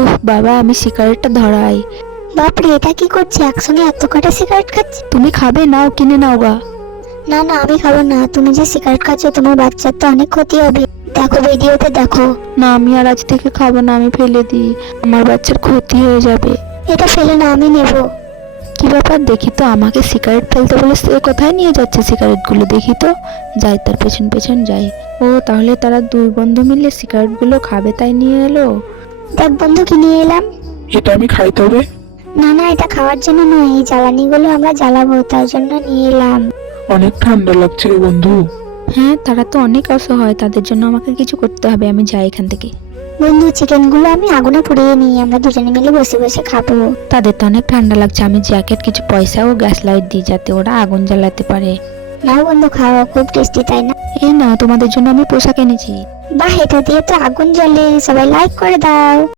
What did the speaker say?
উফ বাবা, আমি সিগারেটটা ধরাই। বাপরে, এটা কি করছে? একসঙ্গে এত কটা সিগারেট খাচ্ছে? তুমি খাবে? নাও, কিনে নাও গা। না না, আমি খাবো না। তুমি যে সিগারেট খাচ্ছ, তোমার বাচ্চার তো অনেক ক্ষতি হবে। দেখো, ভিডিওতে দেখো। না, আমি আর আজ থেকে খাবো না, আমি ফেলে দিই, আমার বাচ্চার ক্ষতি হয়ে যাবে। এটা ফেলে না, আমি নেব। কি ব্যাপার, দেখি তো, আমাকে সিগারেট ফেলতে বলে সে কোথায় নিয়ে যাচ্ছে সিগারেটগুলো? দেখি তো, যাই তার পেছন পেছন যাই। ও, তাহলে তারা দুই বন্ধু মিলে সিগারেটগুলো খাবে তাই নিয়ে এলো। দেখ বন্ধু, কি নিয়ে এলাম। এটা আমি খাই তবে? না না, এটা খাওয়ার জন্য নয়, এই জ্বালানিগুলো আমরা জ্বালাবো, তার জন্য নিয়ে এলাম। অনেক ঠান্ডা লাগছে রে বন্ধু। হ্যাঁ, তারা তো অনেক অসহায়, তাদের জন্য আমাকে কিছু করতে হবে, আমি যাই এখান থেকে। বন্ধু, চিকেনগুলো আমি আগুনে পুড়িয়ে নিই, আমরা দুজনে মিলে বসে বসে খাবো। তাদের তো অনেক ঠান্ডা লাগছে, আমি জ্যাকেট, কিছু পয়সা ও গ্যাস লাইট দিই যাতে ওরা আগুন জ্বালাতে পারে। নাও বন্ধু, খাওয়া, খুব টেস্টি তাই না? এই নাও, তোমাদের জন্য আমি পোশাক এনেছি। বাহ, এটা দিয়ে তো আগুন জ্বলে। সবাই লাইক করে দাও।